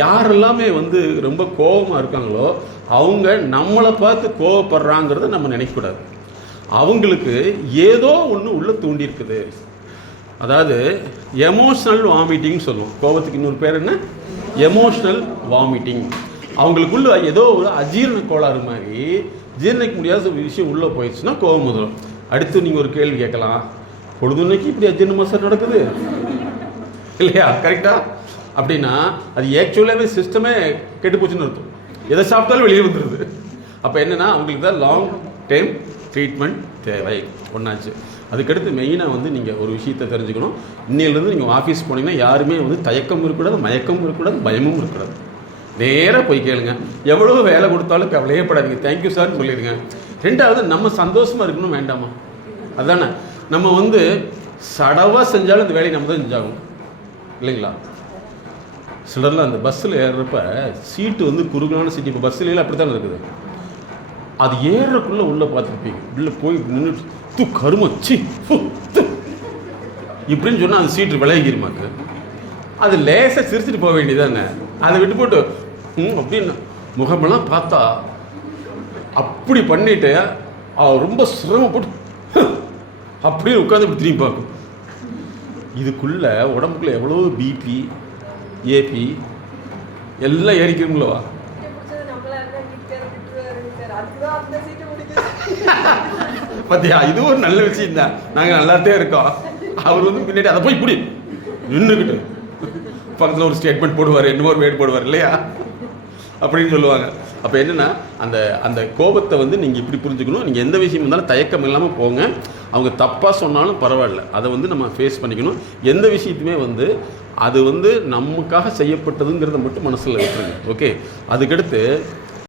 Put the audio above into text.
யாரெல்லாமே வந்து ரொம்ப கோபமாக இருக்காங்களோ அவங்க நம்மளை பார்த்து கோவப்படுறாங்கிறத நம்ம நினைக்கக்கூடாது. அவங்களுக்கு ஏதோ ஒன்று உள்ளே தூண்டியிருக்குது. அதாவது எமோஷ்னல் வாமிட்டிங்னு சொல்லுவோம். கோபத்துக்கு இன்னொரு பேர் என்ன? Emotional vomiting. அவங்களுக்குள்ள ஏதோ ஒரு அஜீரண கோளாறு மாதிரி ஜீரணிக்க முடியாத ஒரு விஷயம் உள்ளே போயிடுச்சுன்னா கோபம் வந்துடும். அடுத்து நீங்கள் ஒரு கேள்வி கேட்கலாம், பொழுதுன்னைக்கு இப்படி அஜீரண மசால் நடக்குது இல்லையா? கரெக்டாக? அப்படின்னா அது ஆக்சுவலாகவே சிஸ்டமே கெட்டு போச்சுன்னு அர்த்தம். எதை சாப்பிட்டாலும் வெளியே வந்துடுது. அப்போ என்னென்னா அவங்களுக்கு தான் லாங் டைம் ட்ரீட்மெண்ட் தேவை. ஒன்றாச்சு. அதுக்கடுத்து மெயினாக வந்து நீங்கள் ஒரு விஷயத்தை தெரிஞ்சுக்கணும். இன்னையிலேருந்து நீங்கள் ஆஃபீஸ் போனீங்கன்னா யாருமே வந்து தயக்கம் இருக்கக்கூடாது, மயக்கம் இருக்கக்கூடாது, பயமும் இருக்கக்கூடாது. நேராக போய் கேளுங்க. எவ்வளோ வேலை கொடுத்தாலும் கவலையே படாதீங்க, தேங்க்யூ சார்னு சொல்லிடுங்க. ரெண்டாவது, நம்ம சந்தோஷமாக இருக்கணும் வேண்டாமா? அதுதானே. நம்ம வந்து சடவாக செஞ்சாலும் இந்த வேலையை நம்ம தான் செஞ்சாகணும் இல்லைங்களா? சிலர்லாம் அந்த பஸ்ஸில் ஏறுறப்ப சீட்டு வந்து குறுகலான சீட்டு, இப்போ பஸ்ஸில் அப்படி தானே இருக்குது. அது ஏறுறக்குள்ளே உள்ளே பார்த்துருப்பீங்க, உள்ளே போய் நின்று கருமச்சி இப்படின்னு சொன்னால் அந்த சீட்டு விலகிருமாக்கு. அது லேசாக சிரிச்சுட்டு போக வேண்டியதானே. அதை விட்டு போட்டு அப்படின்னு முகமெல்லாம் பார்த்தா அப்படி பண்ணிட்டு ரொம்ப சிரமப்பட்டு அப்படியே உட்காந்து இப்படி திரும்பி பார்க்கும். இதுக்குள்ள உடம்புக்குள்ள எவ்வளோ பிபி ஏபி எல்லாம் ஏறிக்கிறோங்களவா? பார்த்தியா, இது ஒரு நல்ல விஷயம் தான். நாங்கள் நல்லாத்தே இருக்கோம். அவர் வந்து பின்னாடி அதை போய் இப்படி நின்றுக்கிட்டு பக்கத்தில் ஒரு ஸ்டேட்மெண்ட் போடுவார், இன்னொரு வேர்டு போடுவார் இல்லையா அப்படின்னு சொல்லுவாங்க. அப்போ என்னென்னா அந்த அந்த கோபத்தை வந்து நீங்கள் இப்படி புரிஞ்சுக்கணும். நீங்கள் எந்த விஷயம் இருந்தாலும் தயக்கம் இல்லாமல் போங்க. அவங்க தப்பாக சொன்னாலும் பரவாயில்ல, அதை வந்து நம்ம ஃபேஸ் பண்ணிக்கணும். எந்த விஷயத்துமே வந்து அது வந்து நமக்காக செய்யப்பட்டதுங்கிறத மட்டும் மனசில் விட்டுருங்க. ஓகே. அதுக்கடுத்து